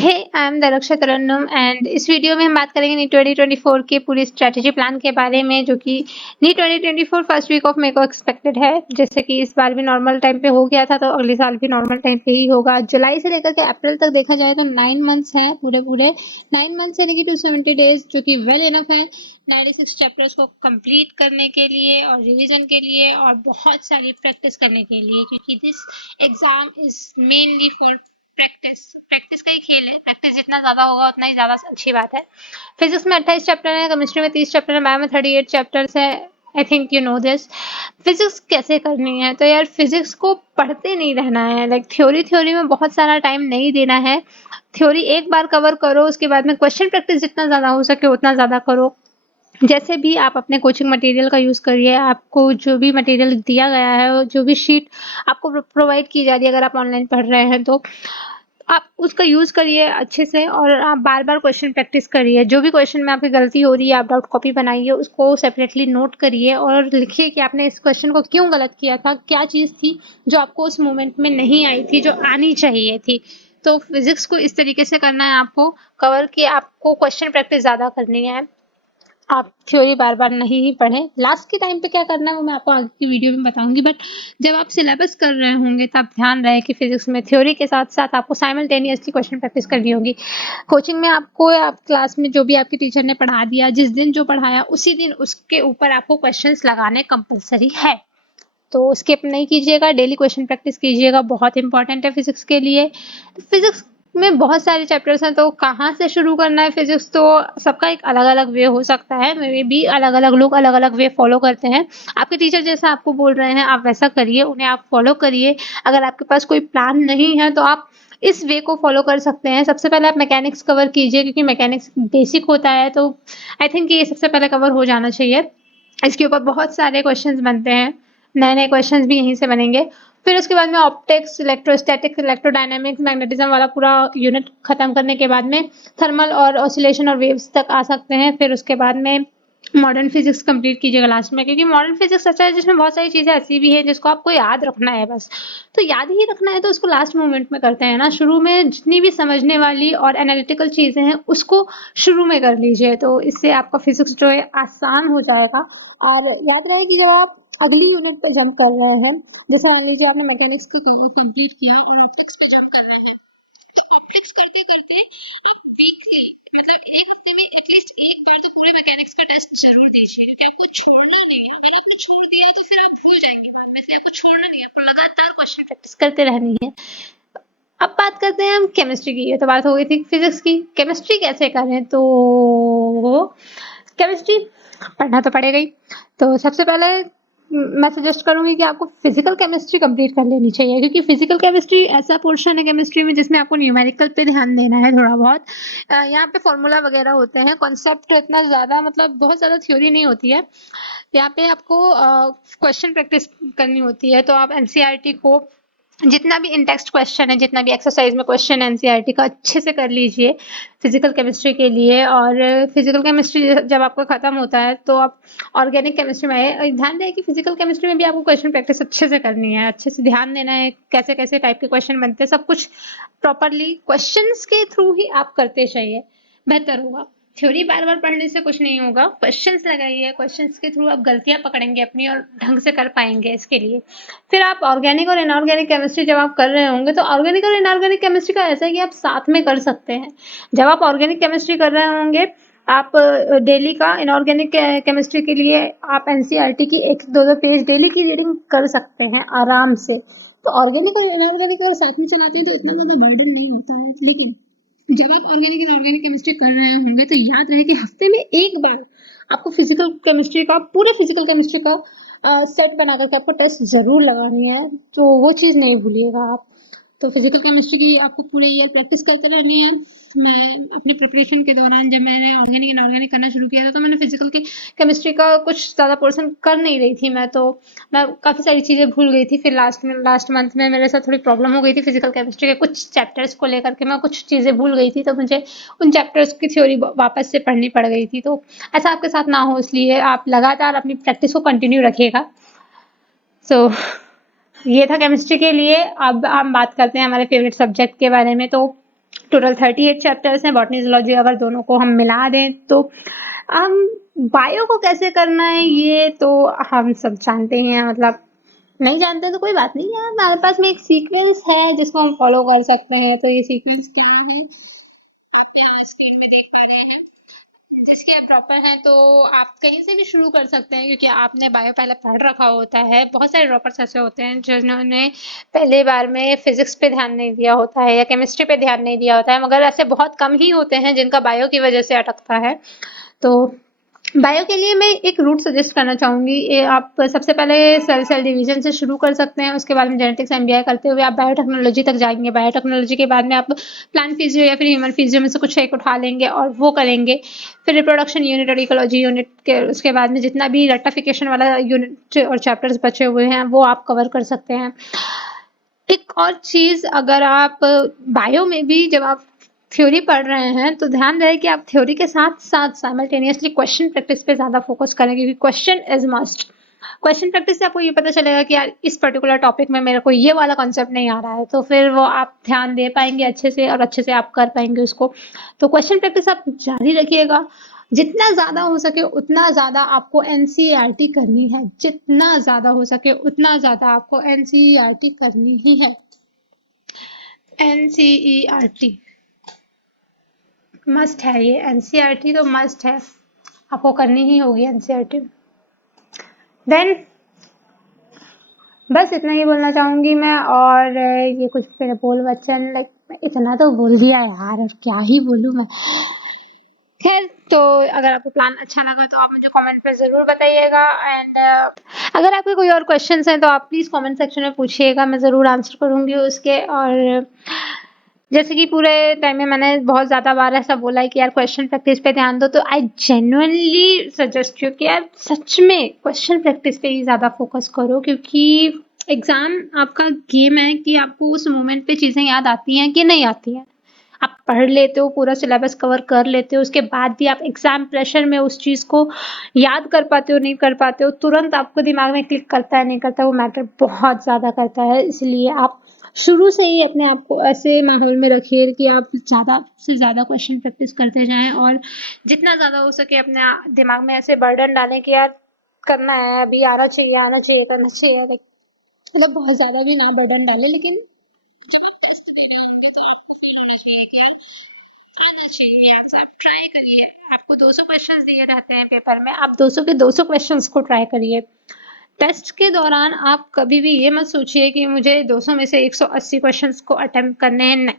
Hey I am Darakhsha Tarannum and इस video में हम बात करेंगे नीट 2024 के पूरी स्ट्रैटेजी प्लान के बारे में, जो कि NEET 2024 first week of May को एक्सपेक्टेड है। जैसे कि इस बार भी नॉर्मल टाइम पे हो गया था, तो अगले साल भी नॉर्मल टाइम पे ही होगा। जुलाई से लेकर के अप्रैल तक देखा जाए तो 9 मंथ्स हैं, पूरे 9 मंथ्स यानी कि 270 डेज, जो कि वेल इनफ है 96 चैप्टर्स को कंप्लीट करने के लिए और रिवीजन के लिए और बहुत सारी प्रैक्टिस करने के लिए, क्योंकि this exam is mainly for practice का ही खेल है। प्रैक्टिस जितना ज्यादा होगा उतना ही ज्यादा अच्छी बात है। फिजिक्स में 28 चैप्टर है, केमिस्ट्री में 30 चैप्टर है, बायो में 38 चैप्टर्स है। I think you know this. Physics कैसे करनी है, तो यार फिजिक्स को पढ़ते नहीं रहना है। लाइक थ्योरी में बहुत सारा टाइम नहीं देना है। थ्योरी एक बार कवर करो, उसके बाद में क्वेश्चन प्रैक्टिस जितना ज्यादा हो सके उतना ज्यादा करो। जैसे भी आप अपने कोचिंग मटेरियल का यूज़ करिए। आपको जो भी मटेरियल दिया गया है, जो भी शीट आपको प्रोवाइड की जा रही है, अगर आप ऑनलाइन पढ़ रहे हैं तो आप उसका यूज़ करिए अच्छे से, और आप बार-बार क्वेश्चन प्रैक्टिस करिए। जो भी क्वेश्चन में आपकी गलती हो रही है, आप डाउट कॉपी बनाइए, उसको सेपरेटली नोट करिए और लिखिए कि आपने इस क्वेश्चन को क्यों गलत किया था, क्या चीज़ थी जो आपको उस मोमेंट में नहीं आई थी, जो आनी चाहिए थी। तो फिजिक्स को इस तरीके से करना है आपको कवर, कि आपको क्वेश्चन प्रैक्टिस ज़्यादा करनी है। आप थ्योरी बार-बार नहीं ही पढ़ें। लास्ट के टाइम पे क्या करना है वो मैं आपको आगे की वीडियो में बताऊँगी, बट जब आप सिलेबस कर रहे होंगे तब ध्यान रहे कि फिजिक्स में थ्योरी के साथ-साथ आपको साइमल्टेनियसली क्वेश्चन प्रैक्टिस करनी होगी। कोचिंग में आपको, आप क्लास में जो भी आपके टीचर ने पढ़ा दिया, जिस दिन जो पढ़ाया उसी दिन उसके ऊपर आपको क्वेश्चंस लगाने कंपल्सरी है। तो स्किप नहीं कीजिएगा, डेली क्वेश्चन प्रैक्टिस कीजिएगा, बहुत इंपॉर्टेंट है फिजिक्स के लिए। फिजिक्स में बहुत सारे चैप्टर्स हैं, तो कहाँ से शुरू करना है फिजिक्स, तो सबका एक अलग-अलग वे हो सकता है। मे बी अलग-अलग लोग अलग-अलग वे फॉलो करते हैं। आपके टीचर जैसा आपको बोल रहे हैं आप वैसा करिए, उन्हें आप फॉलो करिए। अगर आपके पास कोई प्लान नहीं है तो आप इस वे को फॉलो कर सकते हैं। सबसे पहले आप मैकेनिक्स कवर कीजिए, क्योंकि मैकेनिक्स बेसिक होता है, तो आई थिंक ये सबसे पहले कवर हो जाना चाहिए। इसके ऊपर बहुत सारे क्वेश्चंस बनते हैं, नए-नए क्वेश्चंस भी यहीं से बनेंगे। फिर उसके बाद में ऑप्टिक्स, इलेक्ट्रोस्टैटिक, इलेक्ट्रोडायनामिक्स, मैग्नेटिज्म वाला पूरा यूनिट खत्म करने के बाद में थर्मल और ऑसिलेशन और वेव्स तक आ सकते हैं। फिर उसके बाद में मॉडर्न फिजिक्स कंप्लीट कीजिएगा लास्ट में, क्योंकि मॉडर्न फिजिक्स ऐसा है जिसमें बहुत सारी चीज़ें ऐसी भी हैं जिसको आपको याद रखना है बस। तो याद ही रखना है तो उसको लास्ट मोमेंट में करते हैं ना। शुरू में जितनी भी समझने वाली और एनालिटिकल चीज़ें हैं उसको शुरू में कर लीजिए, तो इससे आपका फिजिक्स जो है आसान हो जाएगा। और याद रहे कि जब आप अगली यूनिट पे जंप कर रहे हैं, जैसे मान लीजिए आपने मैकेनिक्स की कंप्लीट किया और ऑप्टिक्स पे जंप करना है, तो ऑप्टिक्स करते करते आप वीकली, मतलब एक हफ्ते में एटलीस्ट एक बार तो पूरे मैकेनिक्स का टेस्ट जरूर दीजिए, क्योंकि आपको छोड़ना नहीं है। अगर आपने छोड़ दिया तो फिर आप भूल जाएंगे बाद में, से आपको छोड़ना नहीं है, आपको लगातार क्वेश्चन प्रैक्टिस करते रहनी है। अब बात करते हैं हम केमिस्ट्री की। ये तो बात हो गई थी फिजिक्स की। केमिस्ट्री कैसे करें, तो केमिस्ट्री पढ़ना तो पड़ेगा ही। तो सबसे पहले मैं सजेस्ट करूंगी कि आपको फिजिकल केमिस्ट्री कंप्लीट कर लेनी चाहिए, क्योंकि फिजिकल केमिस्ट्री ऐसा पोर्शन है केमिस्ट्री में जिसमें आपको न्यूमेरिकल पे ध्यान देना है थोड़ा बहुत। यहाँ पे फॉर्मूला वगैरह होते हैं, कॉन्सेप्ट इतना ज़्यादा, मतलब बहुत ज़्यादा थ्योरी नहीं होती है। यहाँ पे आपको क्वेश्चन प्रैक्टिस करनी होती है। तो आप एनसीईआरटी को जितना भी इन टेक्स्ट क्वेश्चन है, जितना भी एक्सरसाइज में क्वेश्चन एनसीईआरटी का अच्छे से कर लीजिए फिजिकल केमिस्ट्री के लिए। और फिजिकल केमिस्ट्री जब आपका खत्म होता है तो आप ऑर्गेनिक केमिस्ट्री में आए। ध्यान दें कि फिजिकल केमिस्ट्री में भी आपको क्वेश्चन प्रैक्टिस अच्छे से करनी है, अच्छे से ध्यान देना है कैसे कैसे टाइप के क्वेश्चन बनते हैं, सब कुछ प्रॉपरली क्वेश्चंस के थ्रू ही आप करते जाइए, बेहतर होगा। थ्योरी बार बार पढ़ने से कुछ नहीं होगा, क्वेश्चंस लगाइए, क्वेश्चंस के थ्रू आप गलतियां पकड़ेंगे अपनी और ढंग से कर पाएंगे इसके लिए। फिर आप ऑर्गेनिक और इनऑर्गेनिक केमिस्ट्री जब आप कर रहे होंगे, तो ऑर्गेनिक और इनऑर्गेनिक केमिस्ट्री का ऐसा है कि आप साथ में कर सकते हैं। जब आप ऑर्गेनिक केमिस्ट्री कर रहे होंगे, आप डेली का इनऑर्गेनिक केमिस्ट्री के लिए आप एनसीईआरटी की 1-2 पेज डेली की रीडिंग कर सकते हैं आराम से। तो ऑर्गेनिक और इनऑर्गेनिक अगर साथ में चलाते हैं तो इतना ज़्यादा बर्डन नहीं होता है। लेकिन जब आप ऑर्गेनिक एंड ऑर्गेनिक केमिस्ट्री कर रहे होंगे तो याद रहे कि हफ्ते में एक बार आपको फिजिकल केमिस्ट्री का, पूरे फिजिकल केमिस्ट्री का सेट बना करके आपको टेस्ट जरूर लगानी है, तो वो चीज़ नहीं भूलिएगा आप। तो फिजिकल केमिस्ट्री की आपको पूरे ईयर प्रैक्टिस करते रहनी है। मैं अपनी प्रिपरेशन के दौरान जब मैंने ऑर्गेनिक इनऑर्गेनिक करना शुरू किया था, तो मैंने फिजिकल की केमिस्ट्री का कुछ ज़्यादा पोर्शन कर नहीं रही थी। मैं काफ़ी सारी चीज़ें भूल गई थी। फिर लास्ट मंथ में मेरे साथ थोड़ी प्रॉब्लम हो गई थी फिजिकल केमिस्ट्री के कुछ चैप्टर्स को लेकर के, मैं कुछ चीज़ें भूल गई थी, तो मुझे उन चैप्टर्स की थ्योरी वापस से पढ़नी पड़ गई थी। तो ऐसा आपके साथ ना हो, इसलिए आप लगातार अपनी प्रैक्टिस को कंटिन्यू रखिएगा। सो ये था केमिस्ट्री के लिए। अब हम बात करते हैं हमारे फेवरेट सब्जेक्ट के बारे में। तो टोटल 38 चैप्टर्स हैं बॉटनी जूलॉजी, अगर दोनों को हम मिला दें तो। हम बायो को कैसे करना है ये तो हम सब जानते हैं, मतलब नहीं जानते तो कोई बात नहीं है, हमारे पास में एक सीक्वेंस है जिसको हम फॉलो कर सकते हैं। तो ये सीक्वेंस क्या है, आपके स्क्रीन में देख पा रहे हैं, जिसके आप प्रॉपर हैं तो आप कहीं से भी शुरू कर सकते हैं, क्योंकि आपने बायो पहले पढ़ रखा होता है। बहुत सारे ड्रॉपर्स ऐसे होते हैं जिन्होंने पहली बार में फिजिक्स पे ध्यान नहीं दिया होता है या केमिस्ट्री पे ध्यान नहीं दिया होता है, मगर ऐसे बहुत कम ही होते हैं जिनका बायो की वजह से अटकता है। तो बायो के लिए मैं एक रूट सजेस्ट करना चाहूँगी। आप सबसे पहले सेल डिवीजन से शुरू कर सकते हैं, उसके बाद में जेनेटिक्स एमबीए करते हुए आप बायोटेक्नोलॉजी तक जाएंगे। बायोटेक्नोलॉजी के बाद में आप प्लांट फिजियो या फिर ह्यूमन फिजियो में से कुछ एक उठा लेंगे और वो करेंगे। फिर रिप्रोडक्शन यूनिट और इकोलॉजी यूनिट के उसके बाद में जितना भी रेक्टिफिकेशन वाला यूनिट और चैप्टर्स बचे हुए हैं वो आप कवर कर सकते हैं। एक और चीज़, अगर आप बायो में भी जब आप थ्योरी पढ़ रहे हैं तो ध्यान रहे कि आप थ्योरी के साथ साथ साइमल्टेनियसली क्वेश्चन प्रैक्टिस पे ज़्यादा फोकस करें, क्योंकि question is must. Question practice से आपको ये पता चलेगा कि यार इस पर्टिकुलर टॉपिक में मेरे को ये वाला कॉन्सेप्ट नहीं आ रहा है, तो फिर वो आप ध्यान दे पाएंगे अच्छे से और अच्छे से आप कर पाएंगे उसको। तो क्वेश्चन प्रैक्टिस आप जारी रखिएगा, जितना ज़्यादा हो सके उतना ज़्यादा आपको एनसीईआरटी करनी है, जितना ज़्यादा हो सके उतना ज़्यादा आपको एनसीईआरटी करनी ही है। एनसीईआरटी मस्ट है, ये एनसीईआरटी तो मस्ट है, आपको करनी ही होगी एनसीईआरटी। देन बस इतना ही बोलना चाहूँगी मैं, और ये कुछ मेरे बोल वचन इतना तो बोल दिया यार, और क्या ही बोलूँ मैं। खैर, तो अगर आपको प्लान अच्छा लगा तो आप मुझे कमेंट पे ज़रूर बताइएगा, एंड अगर आपके कोई और क्वेश्चंस हैं तो आप प्लीज़ कमेंट सेक्शन में पूछिएगा, मैं ज़रूर आंसर करूँगी उसके। और जैसे कि पूरे टाइम में मैंने बहुत ज़्यादा बार ऐसा बोला है कि यार क्वेश्चन प्रैक्टिस पे ध्यान दो, तो आई जेन्युइनली सजेस्ट यू कि यार सच में क्वेश्चन प्रैक्टिस पे ही ज़्यादा फोकस करो, क्योंकि एग्ज़ाम आपका गेम है कि आपको उस मोमेंट पे चीज़ें याद आती हैं कि नहीं आती हैं। आप पढ़ लेते हो, पूरा सिलेबस कवर कर लेते हो, उसके बाद भी आप एग्ज़ाम प्रेशर में उस चीज़ को याद कर पाते हो नहीं कर पाते हो, तुरंत आपको दिमाग में क्लिक करता है नहीं करता, वो मैटर बहुत ज़्यादा करता है। इसलिए आप शुरू से ही अपने आप को ऐसे माहौल में रखिए कि आप ज़्यादा से ज़्यादा क्वेश्चन प्रैक्टिस करते जाएँ, और जितना ज़्यादा हो सके अपने दिमाग में ऐसे बर्डन डालें कि यार करना है, अभी आना चाहिए, करना चाहिए। मतलब बहुत ज़्यादा भी ना बर्डन डालें, लेकिन जब आप टेस्ट दे रहे होंगे तो आपको फील होना चाहिए कि यार आना चाहिए आंसर, आप ट्राई करिए। आपको 200 क्वेश्चंस दिए रहते हैं पेपर में, आप 200 के 200 क्वेश्चंस को ट्राई करिए। टेस्ट के दौरान आप कभी भी ये मत सोचिए कि मुझे 200 में से 180 क्वेश्चंस को अटेम्प्ट करने हैं, नहीं।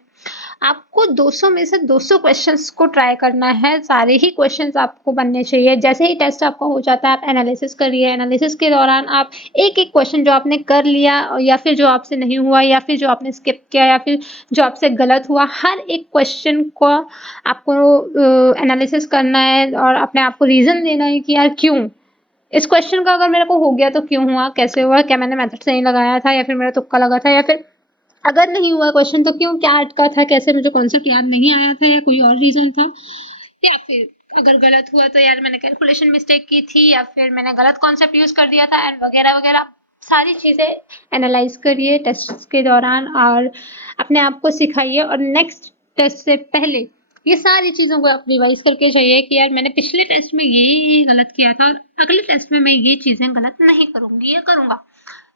आपको 200 में से 200 क्वेश्चंस को ट्राई करना है, सारे ही क्वेश्चंस आपको बनने चाहिए। जैसे ही टेस्ट आपका हो जाता है आप एनालिसिस करिए, एनालिसिस के दौरान आप एक-एक क्वेश्चन जो आपने कर लिया या फिर जो आपसे नहीं हुआ या फिर जो आपने स्किप किया या फिर जो आपसे गलत हुआ, हर एक क्वेश्चन को आपको एनालिसिस करना है और अपने आप को रीज़न देना है कि यार क्यों? इस क्वेश्चन का अगर मेरे को हो गया तो क्यों हुआ, कैसे हुआ, क्या मैंने मेथड सही लगाया था या फिर मेरा तुक्का लगा था, या फिर अगर नहीं हुआ क्वेश्चन तो क्यों, क्या अटका था, कैसे मुझे कॉन्सेप्ट याद नहीं आया था या कोई और रीज़न था, या फिर अगर गलत हुआ तो यार मैंने कैलकुलेशन मिस्टेक की थी या फिर मैंने गलत कॉन्सेप्ट यूज़ कर दिया था, एंड वगैरह वगैरह। सारी चीज़ें एनालाइज करिए टेस्ट के दौरान और अपने आप को सिखाइए, और नेक्स्ट टेस्ट से पहले ये सारी चीज़ों को आप रिवाइज करके जाइए कि यार मैंने पिछले टेस्ट में ये गलत किया था और अगले टेस्ट में मैं ये चीज़ें गलत नहीं करूँगी या करूँगा।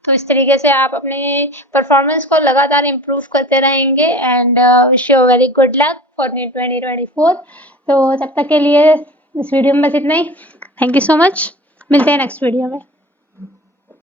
तो इस तरीके से आप अपने परफॉर्मेंस को लगातार इम्प्रूव करते रहेंगे, and wish you very good luck for NEET 2024। तो तब तक के लिए इस वीडियो में बस इतना ही। थैंक यू सो मच, मिलते हैं नेक्स्ट वीडियो में।